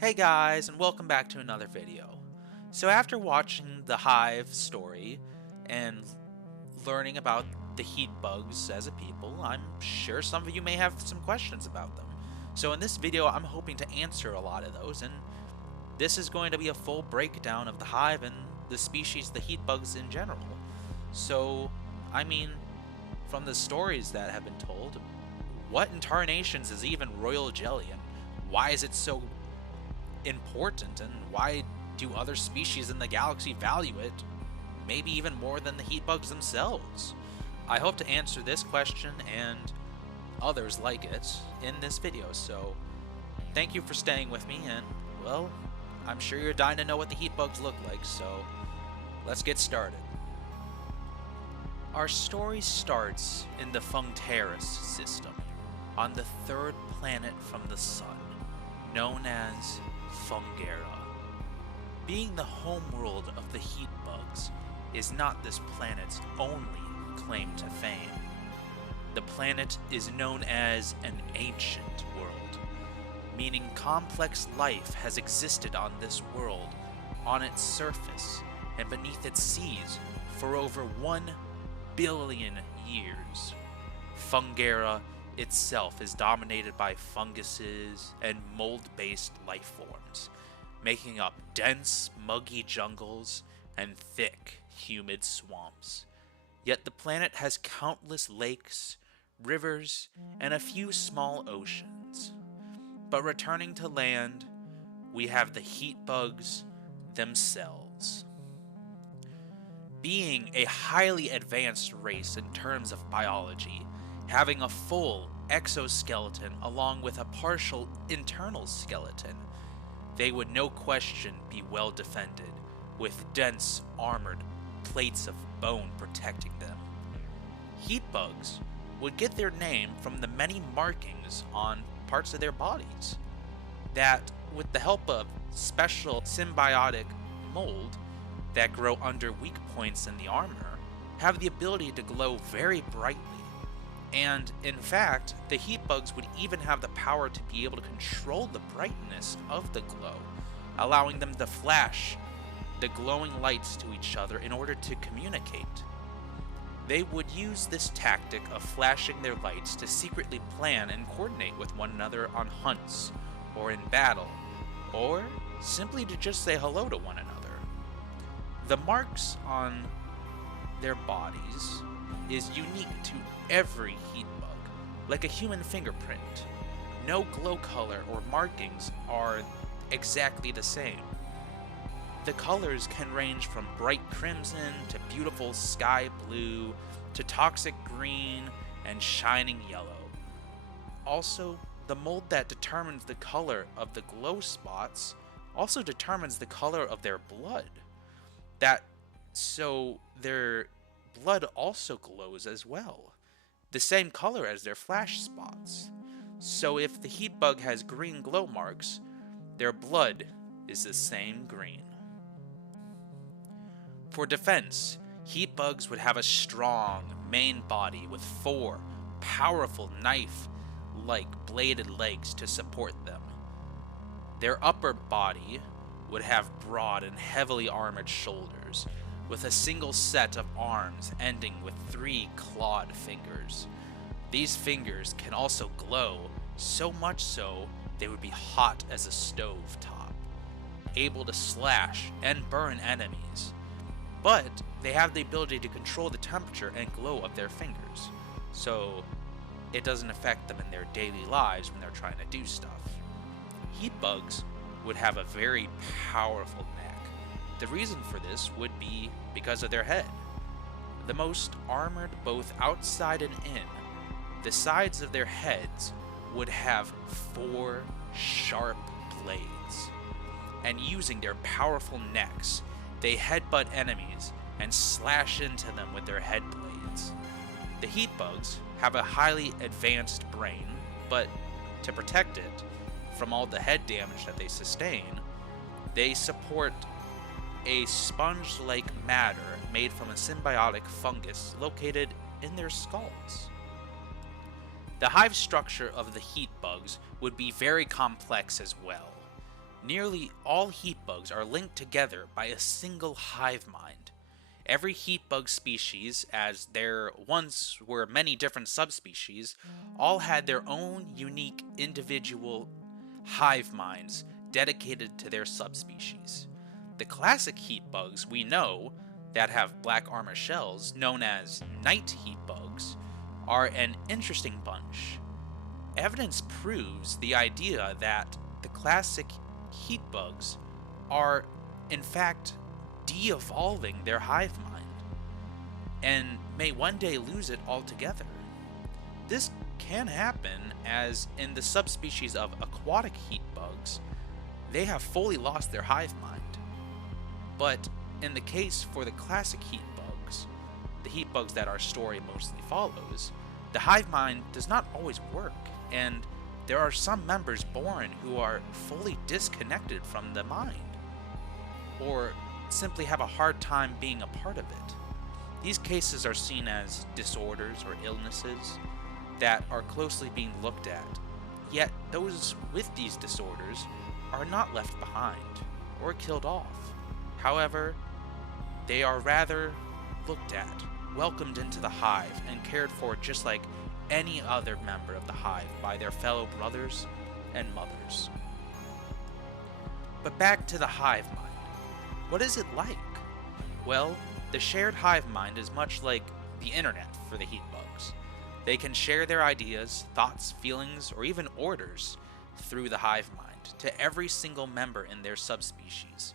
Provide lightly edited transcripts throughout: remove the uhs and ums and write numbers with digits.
Hey guys, and welcome back to another video. So after watching the Hive story and learning about the heat bugs as a people, I'm sure some of you may have some questions about them. So in this video, I'm hoping to answer a lot of those, and this is going to be a full breakdown of the Hive and the species, the heat bugs in general. So, from the stories that have been told, what in tarnations is even royal jelly, and why is it so important, and why do other species in the galaxy value it maybe even more than the heat bugs themselves? I hope to answer this question and others like it in this video, so thank you for staying with me, and well, I'm sure you're dying to know what the heat bugs look like, so let's get started. Our story starts in the Fungterus system, on the third planet from the sun, known as Fungera. Being the homeworld of the heat bugs is not this planet's only claim to fame. The planet is known as an ancient world, meaning complex life has existed on this world, on its surface, and beneath its seas for over 1 billion years. Fungera itself is dominated by funguses and mold-based life forms, making up dense, muggy jungles and thick, humid swamps. Yet the planet has countless lakes, rivers, and a few small oceans. But returning to land, we have the heat bugs themselves. Being a highly advanced race in terms of biology, having a full exoskeleton along with a partial internal skeleton, they would no question be well defended, with dense armored plates of bone protecting them. Heat bugs would get their name from the many markings on parts of their bodies that, with the help of special symbiotic mold that grow under weak points in the armor, have the ability to glow very brightly. And in fact, the heat bugs would even have the power to be able to control the brightness of the glow, allowing them to flash the glowing lights to each other in order to communicate. They would use this tactic of flashing their lights to secretly plan and coordinate with one another on hunts, or in battle, or simply to just say hello to one another. The marks on their bodies is unique to every heat bug, like a human fingerprint. No glow color or markings are exactly the same. The colors can range from bright crimson to beautiful sky blue to toxic green and shining yellow. Also, the mold that determines the color of the glow spots also determines the color of their blood. So their blood also glows as well, the same color as their flash spots. So if the heat bug has green glow marks, their blood is the same green. For defense, heat bugs would have a strong main body with 4 powerful knife-like bladed legs to support them. Their upper body would have broad and heavily armored shoulders, with a single set of arms ending with 3 clawed fingers. These fingers can also glow, so much so they would be hot as a stove top, able to slash and burn enemies. But they have the ability to control the temperature and glow of their fingers, so it doesn't affect them in their daily lives when they're trying to do stuff. Heat bugs would have a very powerful neck. The reason for this would be because of their head. The most armored both outside and in, the sides of their heads would have 4 sharp blades. And using their powerful necks, they headbutt enemies and slash into them with their head blades. The heat bugs have a highly advanced brain, but to protect it from all the head damage that they sustain, they support a sponge-like matter made from a symbiotic fungus located in their skulls. The hive structure of the heat bugs would be very complex as well. Nearly all heat bugs are linked together by a single hive mind. Every heat bug species, as there once were many different subspecies, all had their own unique individual hive minds dedicated to their subspecies. The classic heat bugs we know that have black armor shells, known as night heat bugs, are an interesting bunch. Evidence proves the idea that the classic heat bugs are, in fact, de evolving their hive mind and may one day lose it altogether. This can happen, as in the subspecies of aquatic heat bugs, they have fully lost their hive mind. But in the case for the classic heat bugs, the heat bugs that our story mostly follows, the hive mind does not always work, and there are some members born who are fully disconnected from the mind, or simply have a hard time being a part of it. These cases are seen as disorders or illnesses that are closely being looked at, yet those with these disorders are not left behind or killed off. However, they are rather looked at, welcomed into the hive, and cared for just like any other member of the hive by their fellow brothers and mothers. But back to the hive mind. What is it like? Well, the shared hive mind is much like the internet for the heat bugs. They can share their ideas, thoughts, feelings, or even orders through the hive mind to every single member in their subspecies.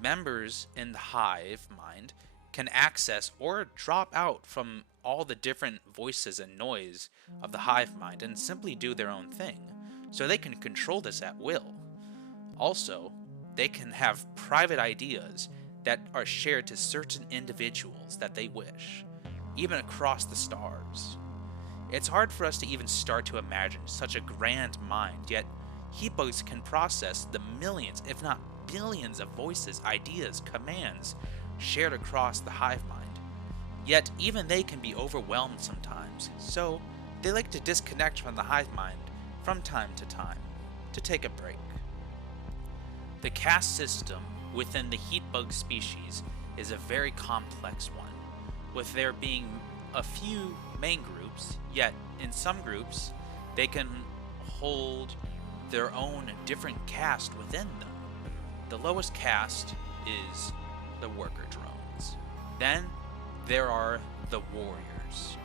Members in the hive mind can access or drop out from all the different voices and noise of the hive mind and simply do their own thing, so they can control this at will. Also, they can have private ideas that are shared to certain individuals that they wish, even across the stars. It's hard for us to even start to imagine such a grand mind, yet heat bugs can process the millions, if not billions of voices, ideas, commands shared across the hive mind. Yet even they can be overwhelmed sometimes, so they like to disconnect from the hive mind from time to take a break. The caste system within the heat bug species is a very complex one, with there being a few main groups, yet in some groups they can hold their own different caste within them. The lowest caste is the worker drones. Then there are the warriors,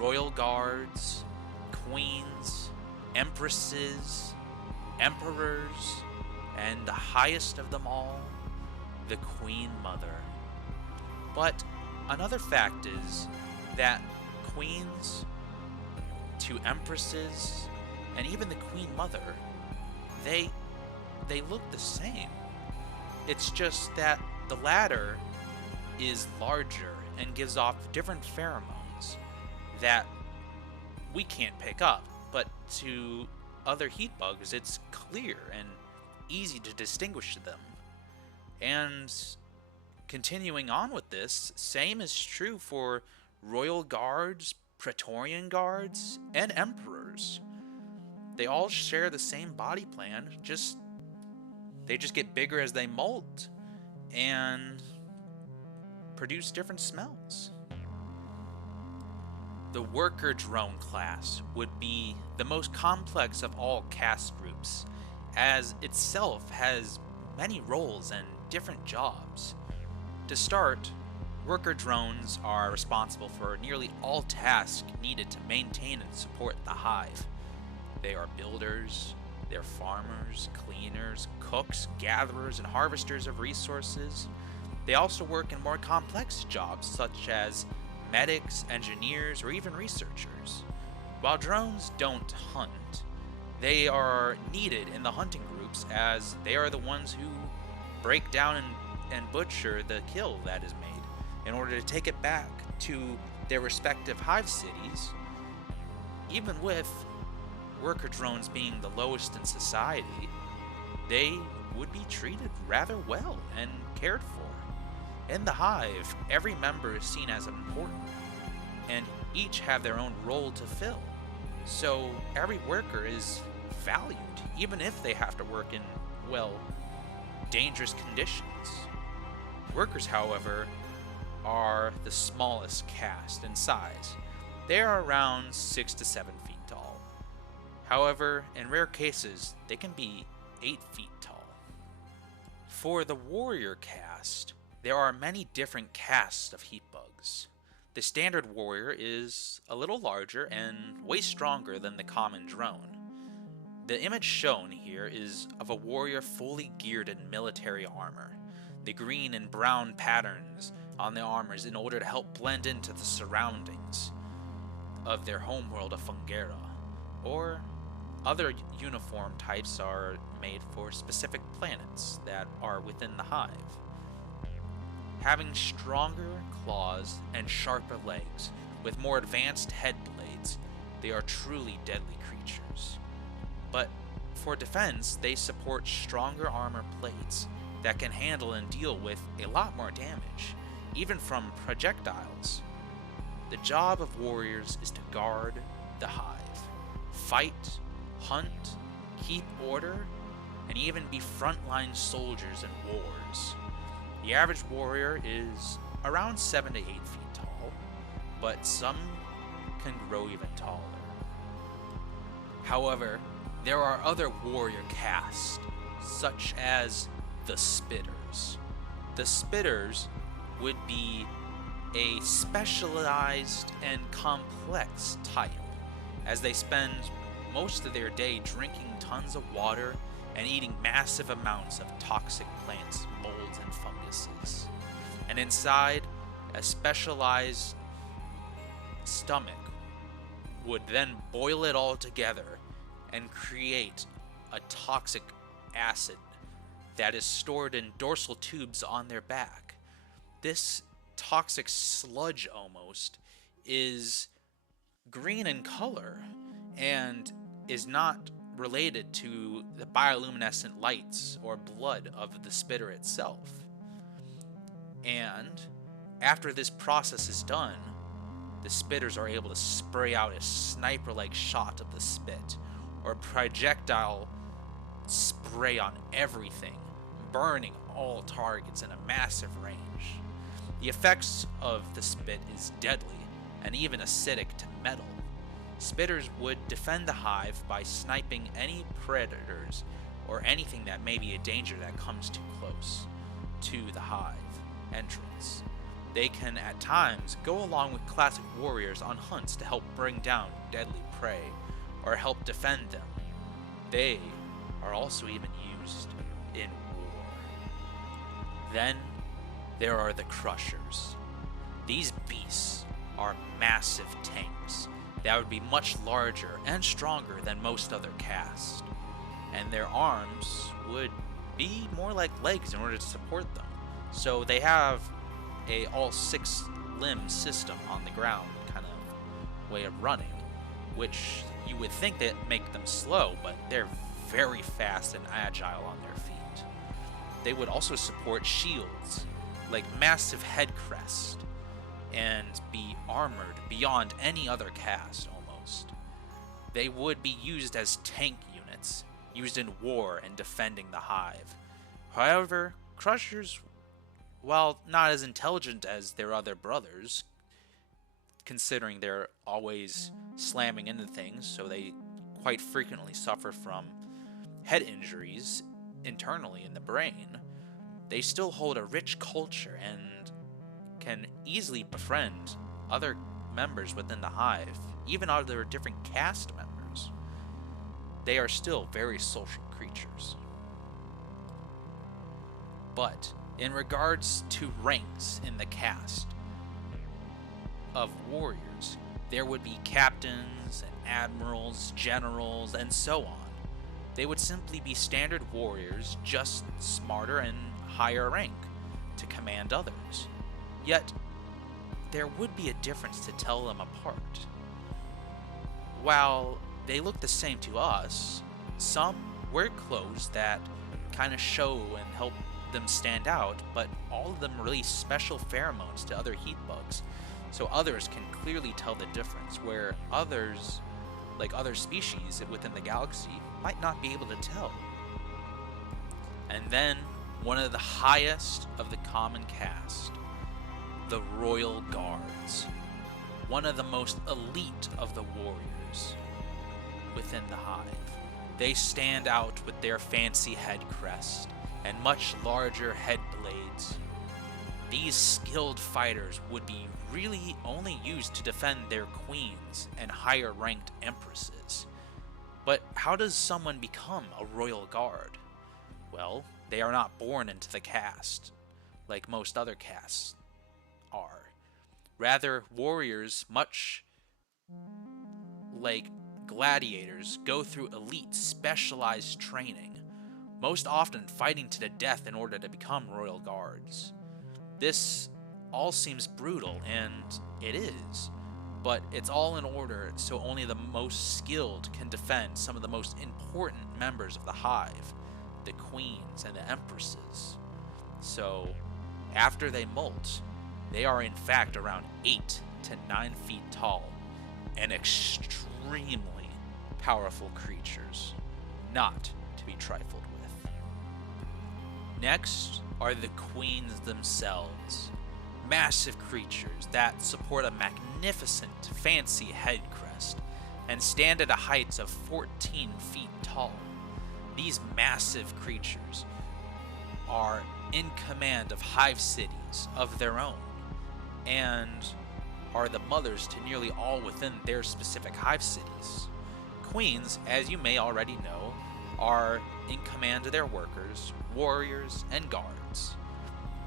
royal guards, queens, empresses, emperors, and the highest of them all, the Queen Mother. But another fact is that queens to empresses and even the Queen Mother, they look the same. It's just that the latter is larger and gives off different pheromones that we can't pick up, but to other heat bugs it's clear and easy to distinguish them. And continuing on with this, same is true for royal guards, praetorian guards, and emperors. They all share the same body plan, they just get bigger as they molt and produce different smells. The worker drone class would be the most complex of all caste groups, as itself has many roles and different jobs. To start, worker drones are responsible for nearly all tasks needed to maintain and support the hive. They are builders, they're farmers, cleaners, cooks, gatherers, and harvesters of resources. They also work in more complex jobs such as medics, engineers, or even researchers. While drones don't hunt, they are needed in the hunting groups as they are the ones who break down and butcher the kill that is made in order to take it back to their respective hive cities. Even with worker drones being the lowest in society, they would be treated rather well and cared for. In the hive, every member is seen as important, and each have their own role to fill. So every worker is valued, even if they have to work in well, dangerous conditions. Workers, however, are the smallest caste in size. They are around 6 to 7 feet tall. However, in rare cases, they can be 8 feet tall. For the warrior caste, there are many different castes of heat bugs. The standard warrior is a little larger and way stronger than the common drone. The image shown here is of a warrior fully geared in military armor. The green and brown patterns on the armors in order to help blend into the surroundings of their homeworld of Fungera, or other uniform types are made for specific planets that are within the Hive. Having stronger claws and sharper legs, with more advanced head blades, they are truly deadly creatures. But for defense, they support stronger armor plates that can handle and deal with a lot more damage, even from projectiles. The job of warriors is to guard the Hive, fight, hunt, keep order, and even be frontline soldiers in wars. The average warrior is around 7 to 8 feet tall, but some can grow even taller. However, there are other warrior castes, such as the Spitters. The Spitters would be a specialized and complex type, as they spend most of their day drinking tons of water and eating massive amounts of toxic plants, molds, and funguses. And inside, a specialized stomach would then boil it all together and create a toxic acid that is stored in dorsal tubes on their back. This toxic sludge almost is green in color and is not related to the bioluminescent lights or blood of the spitter itself. And after this process is done, the spitters are able to spray out a sniper-like shot of the spit, or projectile spray on everything, burning all targets in a massive range. The effects of the spit is deadly and even acidic to metal. Spitters would defend the Hive by sniping any predators or anything that may be a danger that comes too close to the Hive entrance. They can at times go along with classic warriors on hunts to help bring down deadly prey or help defend them. They are also even used in war. Then there are the Crushers. These beasts are massive tanks that would be much larger and stronger than most other castes, and their arms would be more like legs in order to support them. So they have a all 6 limb system on the ground kind of way of running, which you would think that make them slow, but they're very fast and agile on their feet. They would also support shields, like massive head crest, and be armored beyond any other caste almost. They would be used as tank units, used in war and defending the Hive. However, Crushers, while not as intelligent as their other brothers, considering they're always slamming into things, so they quite frequently suffer from head injuries internally in the brain, they still hold a rich culture and can easily befriend other members within the Hive, even other different caste members. They are still very social creatures. But in regards to ranks in the caste of warriors, there would be captains and admirals, generals, and so on. They would simply be standard warriors, just smarter and higher rank to command others. Yet, there would be a difference to tell them apart. While they look the same to us, some wear clothes that kind of show and help them stand out, but all of them release special pheromones to other heat bugs, so others can clearly tell the difference, where others, like other species within the galaxy, might not be able to tell. And then one of the highest of the common caste, the Royal Guards, one of the most elite of the warriors within the Hive. They stand out with their fancy head crest and much larger head blades. These skilled fighters would be really only used to defend their queens and higher ranked empresses. But how does someone become a royal guard? Well, they are not born into the caste, like most other castes are. Rather, warriors, much like gladiators, go through elite, specialized training, most often fighting to the death in order to become royal guards. This all seems brutal, and it is, but it's all in order so only the most skilled can defend some of the most important members of the Hive, the queens and the empresses. So, after they molt, they are in fact around 8 to 9 feet tall and extremely powerful creatures, not to be trifled with. Next are the queens themselves, massive creatures that support a magnificent, fancy head crest and stand at a height of 14 feet tall. These massive creatures are in command of hive cities of their own and are the mothers to nearly all within their specific hive cities. Queens, as you may already know, are in command of their workers, warriors, and guards.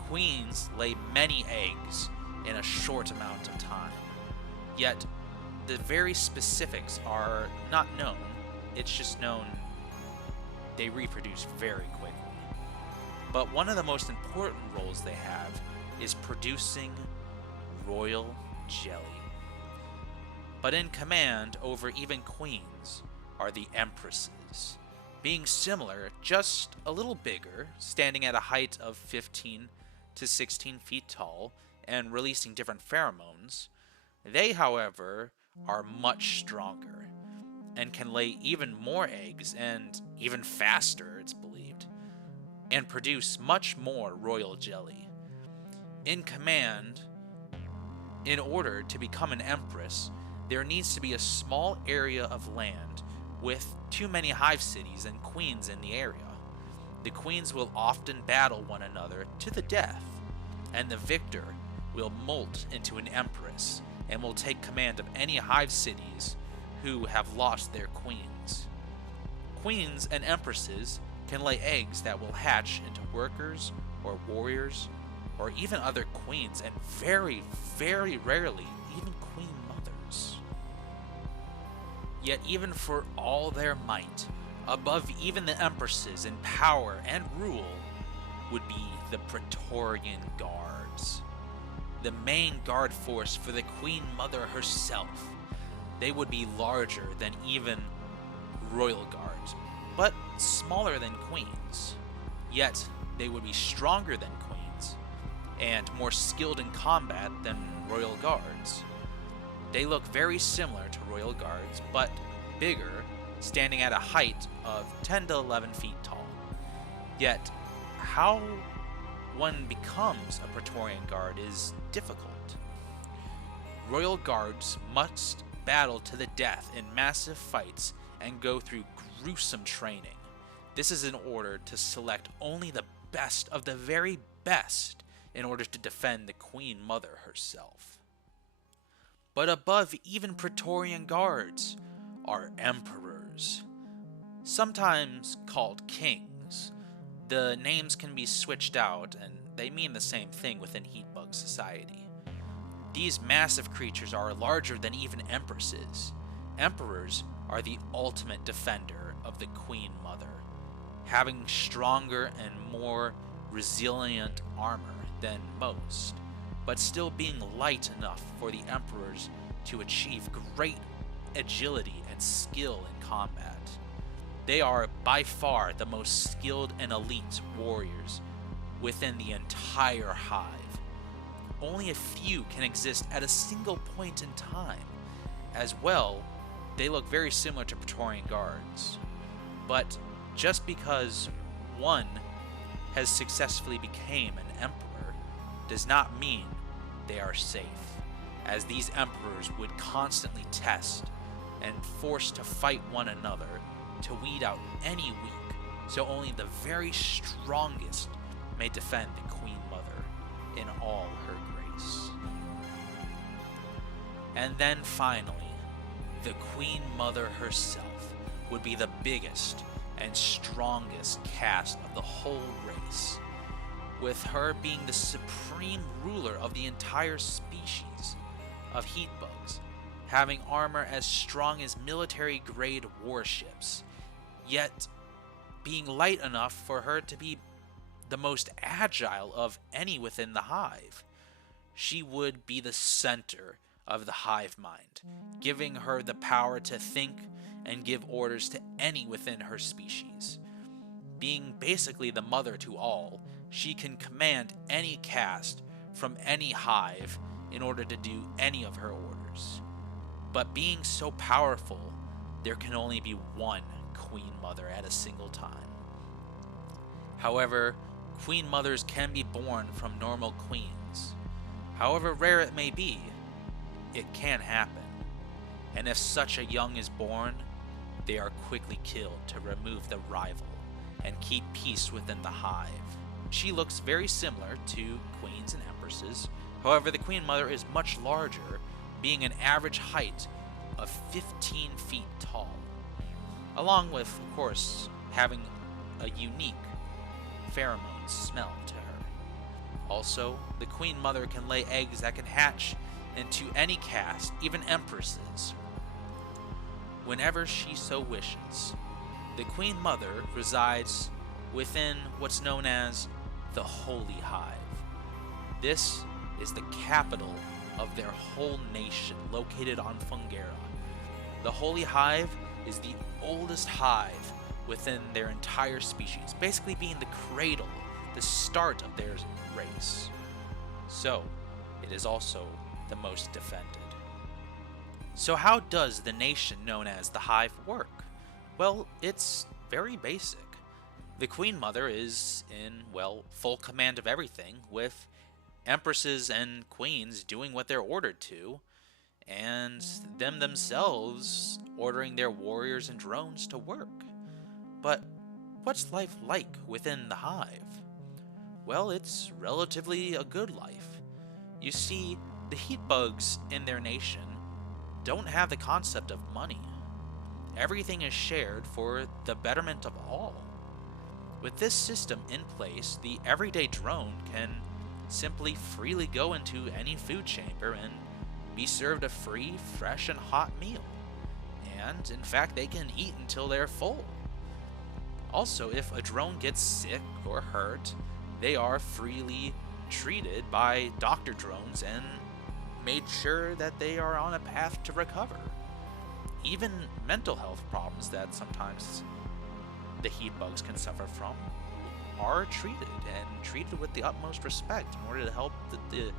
Queens lay many eggs in a short amount of time, yet the very specifics are not known. It's just known they reproduce very quickly. But one of the most important roles they have is producing royal jelly. But in command over even queens are the empresses, being similar, just a little bigger, standing at a height of 15 to 16 feet tall and releasing different pheromones. They, however, are much stronger and can lay even more eggs and even faster, it's believed, and produce much more royal jelly. In command, in order to become an empress, there needs to be a small area of land with too many hive cities and queens in the area. The queens will often battle one another to the death, and the victor will molt into an empress and will take command of any hive cities who have lost their queens. Queens and empresses can lay eggs that will hatch into workers or warriors or even other queens, and very, very rarely even queen mothers. Yet even for all their might, above even the empresses in power and rule would be the Praetorian Guards, the main guard force for the Queen Mother herself. They would be larger than even royal guards, but smaller than queens. Yet they would be stronger than queens and more skilled in combat than royal guards. They look very similar to royal guards, but bigger, standing at a height of 10 to 11 feet tall. Yet, how one becomes a Praetorian Guard is difficult. Royal guards must battle to the death in massive fights and go through gruesome training. This is in order to select only the best of the very best in order to defend the Queen Mother herself. But above even Praetorian Guards are emperors, sometimes called kings. The names can be switched out, and they mean the same thing within Heatbug society. These massive creatures are larger than even empresses. Emperors are the ultimate defender of the Queen Mother, having stronger and more resilient armor than most, but still being light enough for the emperors to achieve great agility and skill in combat. They are by far the most skilled and elite warriors within the entire Hive. Only a few can exist at a single point in time. As well, they look very similar to Praetorian Guards. But just because one has successfully become an emperor does not mean they are safe, as these emperors would constantly test and force to fight one another to weed out any weak, so only the very strongest may defend the Queen Mother in all her grace. And then finally, the Queen Mother herself would be the biggest and strongest caste of the whole race, with her being the supreme ruler of the entire species of heat bugs, having armor as strong as military-grade warships, yet being light enough for her to be the most agile of any within the hive. She would be the center of the hive mind, giving her the power to think and give orders to any within her species. Being basically the mother to all, she can command any caste from any hive in order to do any of her orders. But being so powerful, there can only be one Queen Mother at a single time. However, Queen Mothers can be born from normal queens. However rare it may be, it can happen. And if such a young is born, they are quickly killed to remove the rival and keep peace within the hive. She looks very similar to queens and empresses. However, the Queen Mother is much larger, being an average height of 15 feet tall, along with, of course, having a unique pheromone smell to her. Also, the Queen Mother can lay eggs that can hatch into any caste, even empresses, whenever she so wishes. The Queen Mother resides within what's known as the Holy Hive. This is the capital of their whole nation, located on Fungera. The Holy Hive is the oldest hive within their entire species, basically being the cradle, the start of their race. So, it is also the most defended. So how does the nation known as the Hive work? Well, it's very basic. The Queen Mother is in, well, full command of everything, with empresses and queens doing what they're ordered to, and them themselves ordering their warriors and drones to work. But what's life like within the Hive? Well, it's relatively a good life. You see, the heat bugs in their nation don't have the concept of money. Everything is shared for the betterment of all. With this system in place, the everyday drone can simply freely go into any food chamber and be served a free, fresh, and hot meal. And, in fact, they can eat until they're full. Also, if a drone gets sick or hurt, they are freely treated by doctor drones and made sure that they are on a path to recover. Even mental health problems that sometimes the heat bugs can suffer from are treated, and treated with the utmost respect in order to help the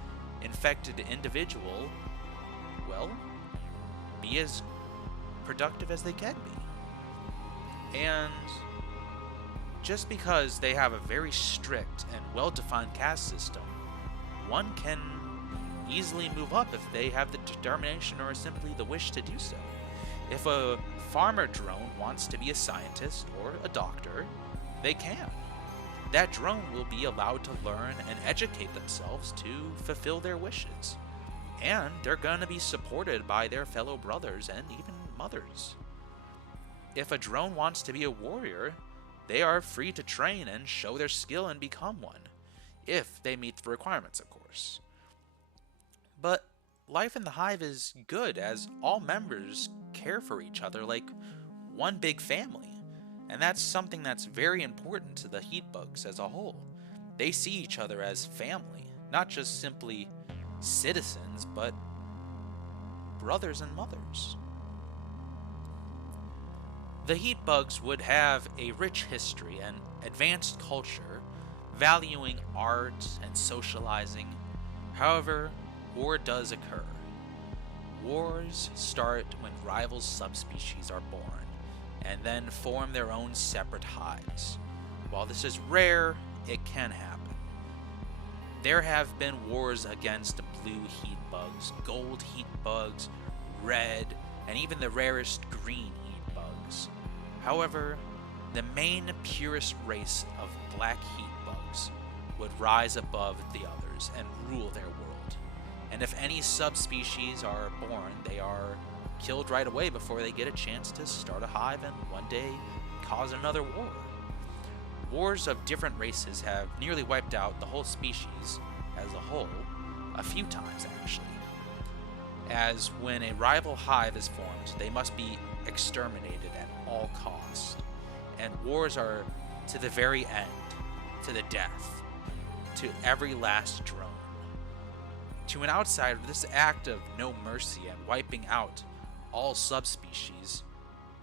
infected individual, well, be as productive as they can be. And just because they have a very strict and well-defined caste system, one can easily move up if they have the determination or simply the wish to do so. If a farmer drone wants to be a scientist or a doctor, they can. That drone will be allowed to learn and educate themselves to fulfill their wishes. And they're going to be supported by their fellow brothers and even mothers. If a drone wants to be a warrior, they are free to train and show their skill and become one, if they meet the requirements, of course. But life in the Hive is good, as all members care for each other like one big family. And that's something that's very important to the heat bugs as a whole. They see each other as family, not just simply citizens, but brothers and mothers. The heat bugs would have a rich history and advanced culture, valuing art and socializing. However, war does occur. Wars start when rival subspecies are born, and then form their own separate hives. While this is rare, it can happen. There have been wars against blue heat bugs, gold heat bugs, red, and even the rarest green heat bugs. However, the main purest race of black heat bugs would rise above the others and rule their world. And if any subspecies are born, they are killed right away before they get a chance to start a hive and one day cause another war. Wars of different races have nearly wiped out the whole species as a whole, a few times actually. As when a rival hive is formed, they must be exterminated at all costs. And wars are to the very end, to the death, to every last drone. To an outsider, this act of no mercy and wiping out all subspecies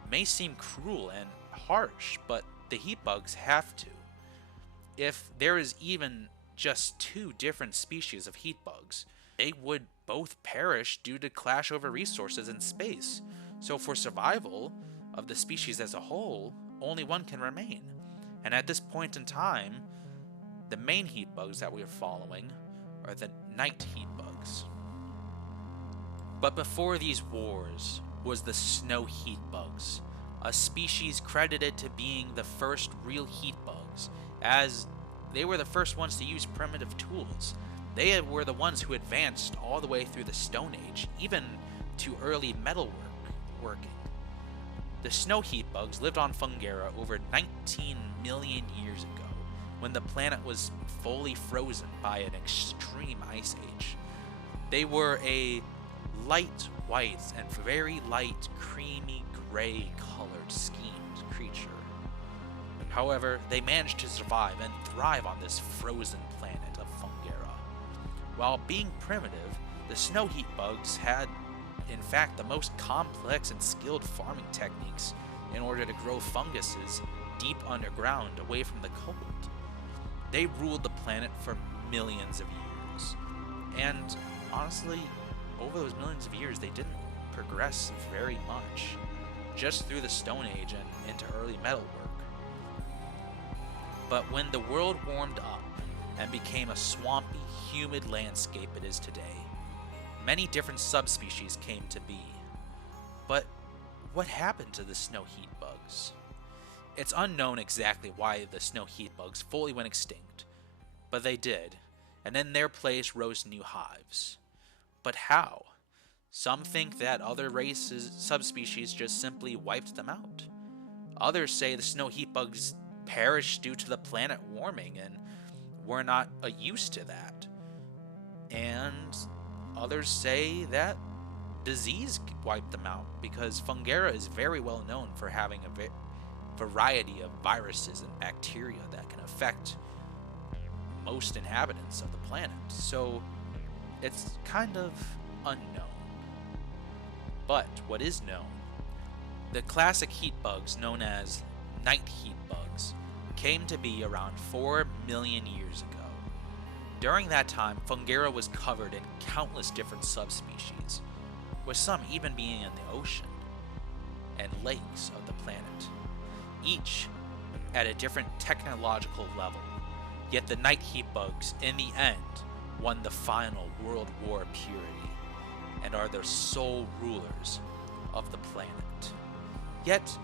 may seem cruel and harsh, but the heat bugs have to. If there is even just 2 different species of heat bugs, they would both perish due to clash over resources in space. So for survival of the species as a whole, only one can remain. And at this point in time, the main heat bugs that we are following are the night heat bugs. But before these wars was the snow heat bugs, a species credited to being the first real heat bugs, as they were the first ones to use primitive tools. They were the ones who advanced all the way through the Stone Age, even to early metalworking. The snow heat bugs lived on Fungera over 19 million years ago, when the planet was fully frozen by an extreme ice age. They were a light white and very light creamy gray colored skinned creature. However, they managed to survive and thrive on this frozen planet of Fungera. While being primitive, the snow heat bugs had in fact the most complex and skilled farming techniques in order to grow funguses deep underground away from the cold. They ruled the planet for millions of years. And honestly, over those millions of years, they didn't progress very much, just through the Stone Age and into early metalwork. But when the world warmed up and became a swampy, humid landscape it is today, many different subspecies came to be. But what happened to the snow heat bugs? It's unknown exactly why the snow heat bugs fully went extinct, but they did, and in their place rose new hives. But how? Some think that other races, subspecies just simply wiped them out. Others say the snow heat bugs perished due to the planet warming and were not used to that. And others say that disease wiped them out because Fungera is very well known for having a variety of viruses and bacteria that can affect most inhabitants of the planet. So it's kind of unknown. But what is known, the classic heat bugs known as night heat bugs came to be around 4 million years ago. During that time, Fungera was covered in countless different subspecies, with some even being in the ocean and lakes of the planet, each at a different technological level. Yet the night heat bugs, in the end, won the final World War of Purity and are the sole rulers of the planet. Yet,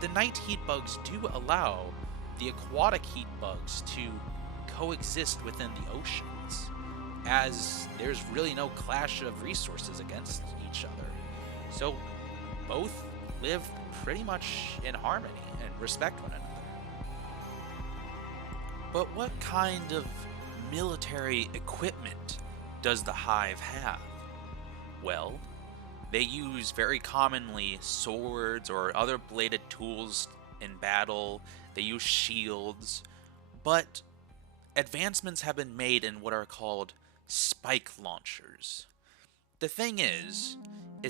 the night heat bugs do allow the aquatic heat bugs to coexist within the oceans, as there's really no clash of resources against each other. So both live pretty much in harmony and respect one another. But what kind of military equipment does the Hive have? Well, they use very commonly swords or other bladed tools in battle. They use shields, but advancements have been made in what are called spike launchers. The thing is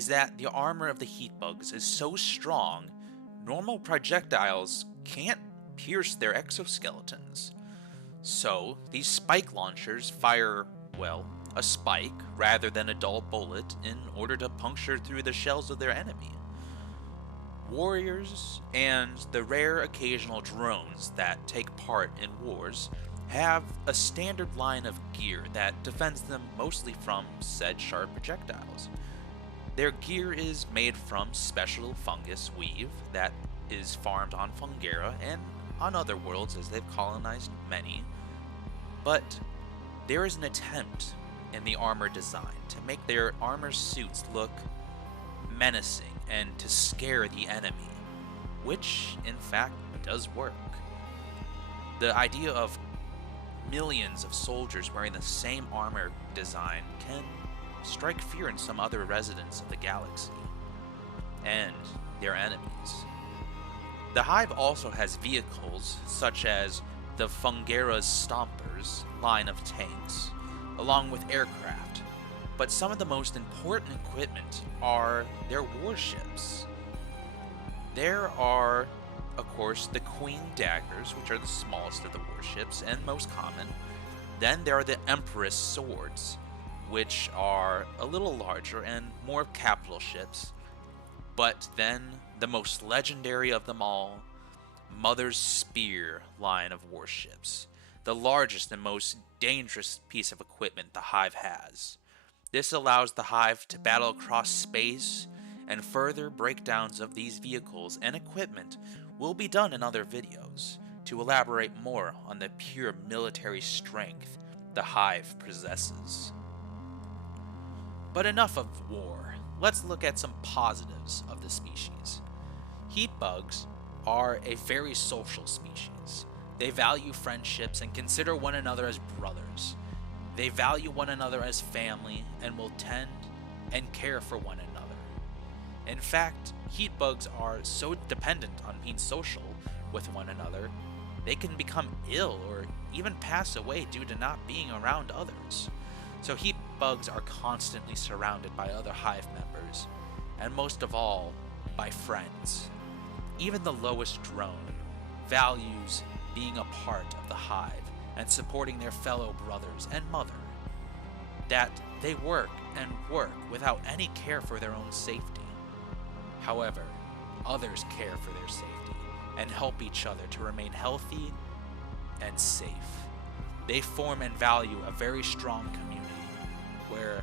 that the armor of the heat bugs is so strong, normal projectiles can't pierce their exoskeletons. So, these spike launchers fire, well, a spike rather than a dull bullet in order to puncture through the shells of their enemy. Warriors and the rare occasional drones that take part in wars have a standard line of gear that defends them mostly from said sharp projectiles. Their gear is made from special fungus weave that is farmed on Fungera and on other worlds as they've colonized many, but there is an attempt in the armor design to make their armor suits look menacing and to scare the enemy, which in fact does work. The idea of millions of soldiers wearing the same armor design can strike fear in some other residents of the galaxy and their enemies. The Hive also has vehicles such as the Fungera's Stompers line of tanks, along with aircraft, but some of the most important equipment are their warships. There are, of course, the Queen Daggers, which are the smallest of the warships and most common. Then there are the Empress Swords, which are a little larger and more capital ships. But then the most legendary of them all, Mother's Spear line of warships, the largest and most dangerous piece of equipment the Hive has. This allows the Hive to battle across space, and further breakdowns of these vehicles and equipment will be done in other videos to elaborate more on the pure military strength the Hive possesses. But enough of war. Let's look at some positives of the species. Heat bugs are a very social species. They value friendships and consider one another as brothers. They value one another as family and will tend and care for one another. In fact, heat bugs are so dependent on being social with one another, they can become ill or even pass away due to not being around others. So heat bugs are constantly surrounded by other Hive members, and most of all, by friends. Even the lowest drone values being a part of the Hive and supporting their fellow brothers and mother. That they work and work without any care for their own safety. However, others care for their safety and help each other to remain healthy and safe. They form and value a very strong community where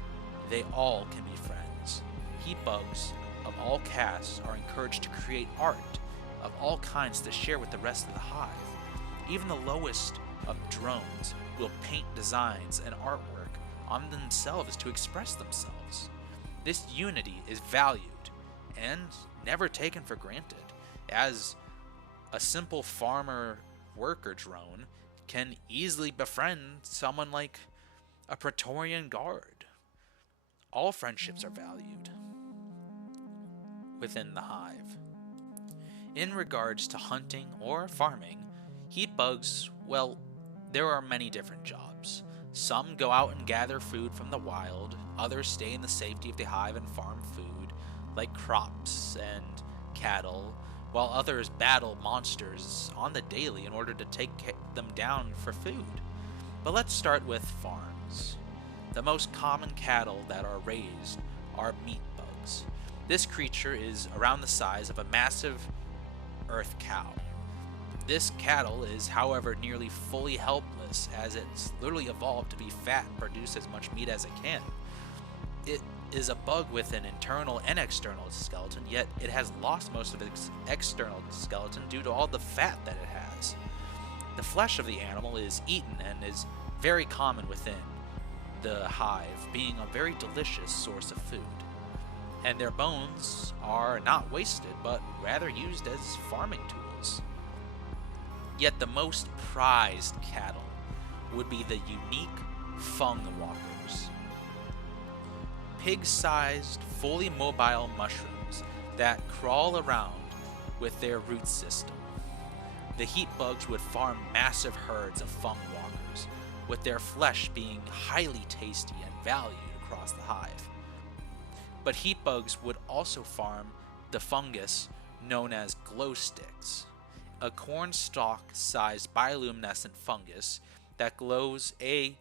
they all can be friends. Heat bugs of all castes are encouraged to create art of all kinds to share with the rest of the Hive. Even the lowest of drones will paint designs and artwork on themselves to express themselves. This unity is valued and never taken for granted, as a simple farmer worker drone can easily befriend someone like a Praetorian guard. All friendships are valued within the Hive. In regards to hunting or farming, heat bugs, well, there are many different jobs. Some go out and gather food from the wild, others stay in the safety of the Hive and farm food, like crops and cattle, while others battle monsters on the daily in order to take them down for food. But let's start with farms. The most common cattle that are raised are meat bugs. This creature is around the size of a massive earth cow. This cattle is, however, nearly fully helpless, as it's literally evolved to be fat and produce as much meat as it can. It is a bug with an internal and external skeleton, yet it has lost most of its external skeleton due to all the fat that it has. The flesh of the animal is eaten and is very common within the Hive, being a very delicious source of food. And their bones are not wasted, but rather used as farming tools. Yet the most prized cattle would be the unique Fung Walkers. Pig-sized, fully mobile mushrooms that crawl around with their root system. The heat bugs would farm massive herds of Fung Walkers, with their flesh being highly tasty and valued across the Hive. But heat bugs would also farm the fungus known as glow sticks, a cornstalk-sized bioluminescent fungus that glows a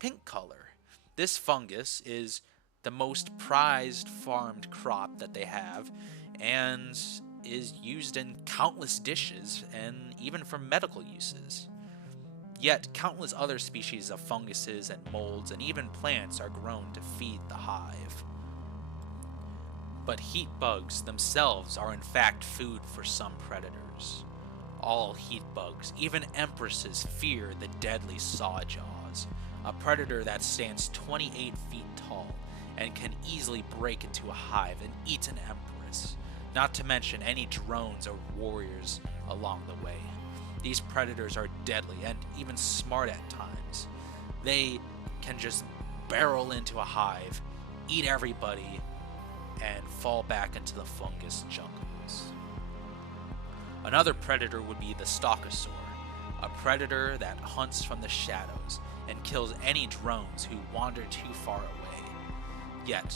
pink color. This fungus is the most prized farmed crop that they have, and is used in countless dishes and even for medical uses. Yet, countless other species of funguses and molds and even plants are grown to feed the hive. But heat bugs themselves are in fact food for some predators. All heat bugs, even empresses, fear the deadly sawjaws, a predator that stands 28 feet tall and can easily break into a hive and eat an empress, not to mention any drones or warriors along the way. These predators are deadly and even smart at times. They can just barrel into a hive, eat everybody, and fall back into the fungus jungles. Another predator would be the Stalkosaur, a predator that hunts from the shadows and kills any drones who wander too far away. Yet,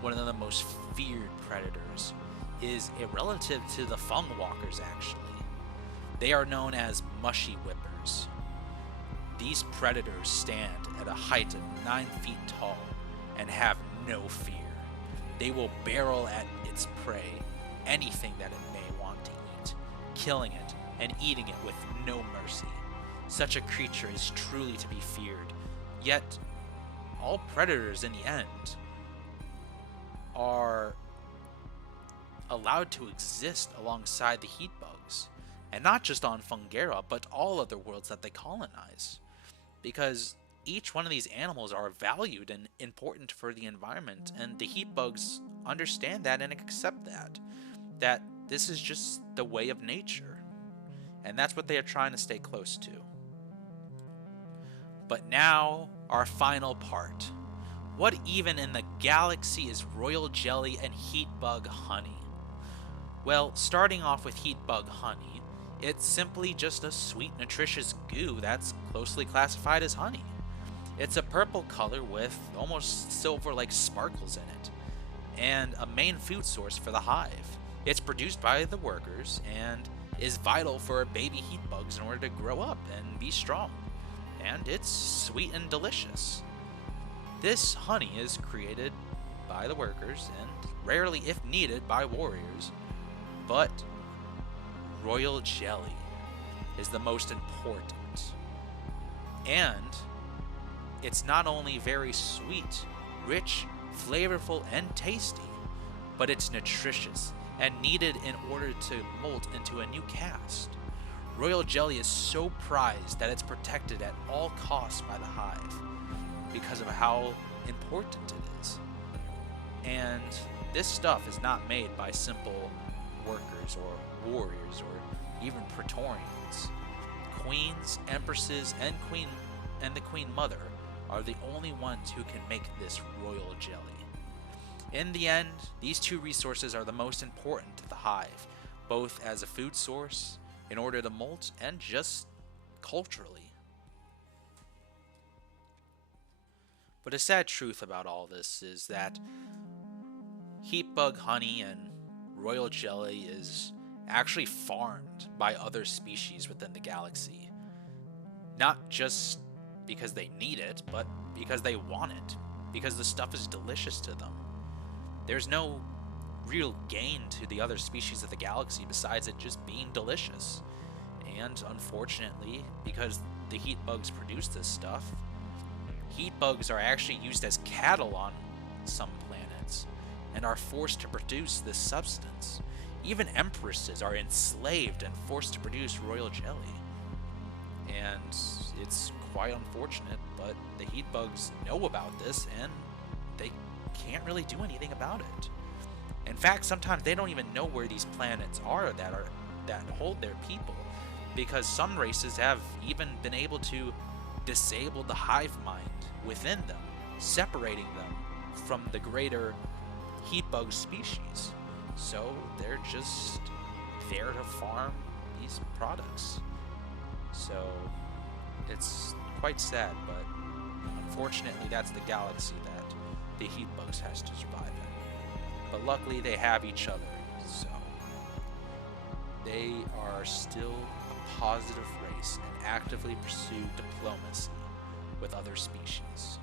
one of the most feared predators is a relative to the Fungwalkers actually. They are known as mushy whippers. These predators stand at a height of 9 feet tall and have no fear. They will barrel at its prey, anything that it may want to eat, killing it and eating it with no mercy. Such a creature is truly to be feared, yet all predators in the end are allowed to exist alongside the heat bugs, and not just on Fungera, but all other worlds that they colonize, because each one of these animals are valued and important for the environment, and the heat bugs understand that and accept that this is just the way of nature, and that's what they are trying to stay close to. But now, our final part. What even in the galaxy is royal jelly and heat bug honey? Well, starting off with heat bug honey, it's simply just a sweet, nutritious goo that's closely classified as honey. It's a purple color with almost silver-like sparkles in it, and a main food source for the hive. It's produced by the workers and is vital for baby heat bugs in order to grow up and be strong, and it's sweet and delicious. This honey is created by the workers and rarely, if needed, by warriors, but royal jelly is the most important. And it's not only very sweet, rich, flavorful, and tasty, but it's nutritious and needed in order to molt into a new caste. Royal jelly is so prized that it's protected at all costs by the hive because of how important it is. And this stuff is not made by simple workers or warriors or even praetorians. Queens, empresses, and the queen mother are the only ones who can make this royal jelly. In the end, these two resources are the most important to the hive, both as a food source, in order to molt, and just culturally. But a sad truth about all this is that heat bug honey and royal jelly is actually farmed by other species within the galaxy. Not just because they need it, but because they want it, because the stuff is delicious to them. There's no real gain to the other species of the galaxy besides it just being delicious. And unfortunately, because the heat bugs produce this stuff, heat bugs are actually used as cattle on some planets and are forced to produce this substance. Even empresses are enslaved and forced to produce royal jelly. And it's quite unfortunate, but the heat bugs know about this and they can't really do anything about it. In fact, sometimes they don't even know where these planets are that hold their people, because some races have even been able to disable the hive mind within them, separating them from the greater heat bug species. So they're just there to farm these products. So it's quite sad, but unfortunately that's the galaxy that the heat bugs has to survive in. But luckily they have each other, so they are still a positive race and actively pursue diplomacy with other species.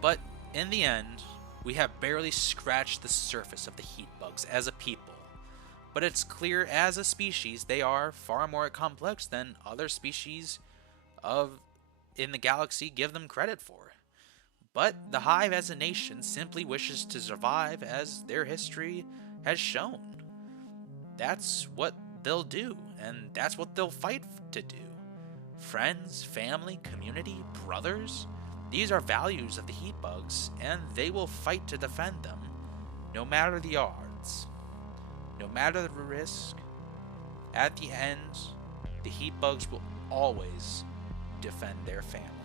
But in the end, We have barely scratched the surface of the heat bugs as a people, but it's clear as a species they are far more complex than other species of in the galaxy give them credit for. But the Hive as a nation simply wishes to survive as their history has shown. That's what they'll do, and that's what they'll fight to do. Friends, family, community, brothers, these are values of the heat bugs, and they will fight to defend them, no matter the odds, no matter the risk. At the end, the heat bugs will always defend their family.